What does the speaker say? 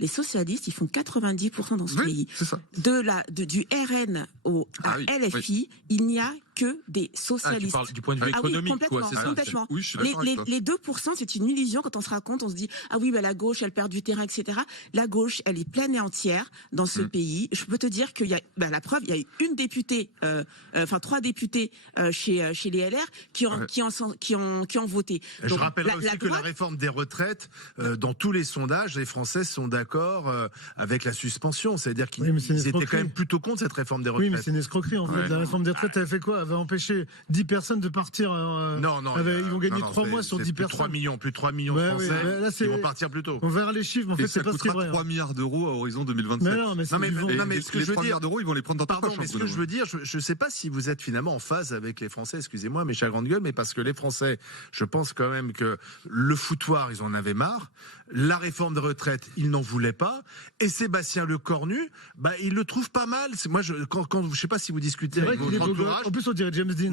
les socialistes, ils font 90% dans ce pays. C'est ça. Du RN à LFI, il n'y a que des socialistes. Tu parles du point de vue économique, complètement, quoi, c'est ça. complètement. Oui, je suis d'accord avec toi. Les 2%, c'est une illusion quand on se raconte, on se dit, ah oui, la gauche, elle perd du terrain, etc. La gauche, elle est pleine et entière dans ce pays. Je peux te dire qu'il y a, la preuve, il y a une députée, 3 députés, chez les LR qui ont voté. Je rappellerai aussi que la réforme des retraites, dans tous les sondages, les Français sont d'accord avec la suspension. C'est-à-dire qu'ils étaient quand même plutôt contre cette réforme des retraites. Oui, mais c'est une escroquerie, en fait. La réforme des retraites, elle fait quoi? Elle va empêcher 10 personnes de partir. Non. Ils vont gagner 3 mois sur 10 personnes. Plus de 3 millions de Français qui vont partir plus tôt. On verra les chiffres, mais en fait, c'est pas ce qui est vrai. 3 milliards d'euros à horizon 2027. Mais ce que les je veux 3 dire, milliards d'euros, ils vont les prendre dans ta poche. Pardon, mais ce que je veux dire, je sais pas si vous êtes finalement en phase avec les Français, excusez-moi, mes chers grandes gueules, mais parce que les Français, je pense quand même que le foutoir, ils en avaient marre. La réforme de retraite, ils n'en voulaient pas. Et Sébastien Lecornu, il le trouve pas mal. Moi, quand je sais pas si vous discutez avec votre entourage. En plus, on dirait James Dean.